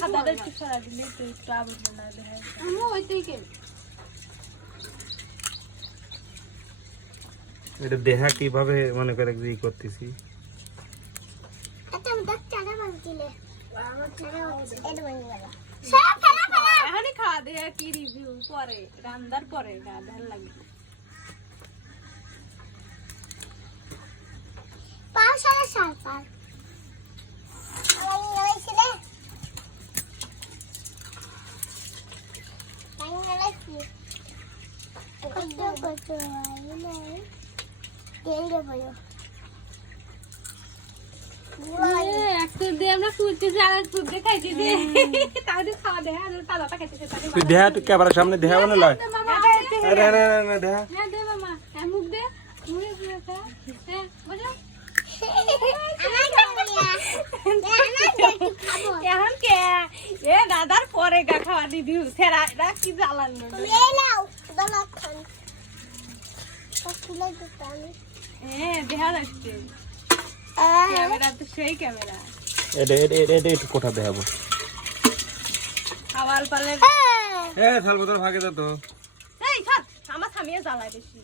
খাদারের একটু ছড়া দিলে একটু আবদ্ধ না দেয় আমি ওইটাই কে এটা দেখা কিভাবে মনে করে ই করতেছি আচ্ছা আমি দেখ চাটা বানছিলে আমার চাটা হচ্ছে এটা বানিয়ে গেল সব ফেলা ফেলা এখানে খাওয়া দেয়া কি রিভিউ পরে রান্দার পরে গা ভাল লাগে পাও সারা সার আমি নাইছিলে আমি নাইছি কত কত নাই তেল দেবো একটু দিয়ে আমরা কুচতেছি আর একটু দিয়ে খাইতে দিয়ে তাহলে খাওয়া দেয় আর তালাটা খাইতেছে তাহলে তুই দেখা তুই ক্যামেরার সামনে দেখা মনে লয় আরে না না না দেখা হ্যাঁ দে মামা হ্যাঁ মুখ দে মুখে দিয়ে খা হ্যাঁ বুঝো এখন কে এ দাদার পরে গা খাওয়া দিদি সেরা এটা কি জ্বালানো হ্যাঁ দেখা যাচ্ছে ক্যামেরা তো সেই ক্যামেরা এটা একটু কোথা দেখাবো খাওয়াল পালে এ থাল বোতল ভাগে দে তো এই খাত আমার থামিয়ে জ্বালায় বেশি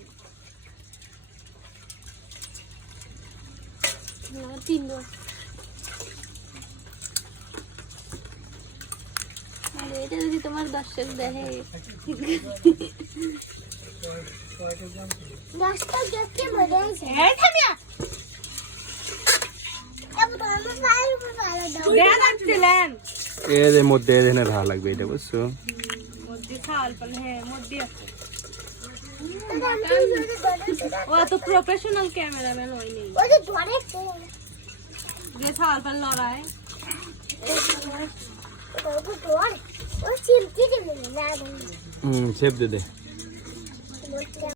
তিনবো আরে এটা যদি তোমার দর্শক দেখে দশটা দেখে মরে আছে এই থামিয়া তবে তো আমার ভাইয়ের উপর ভালো দাও দেখা যাচ্ছিলেন এর মধ্যে এখানে ভালো লাগবে এটা বুঝছো মধ্যে খাওয়াল পালে হ্যাঁ মধ্যে আছে ওই ও তো প্রফেশনাল ক্যামেরাম্যান হয়নি যে ধরে যে খাওয়াল পালে লড়াই ও চিমটি দিবে না সেভ দে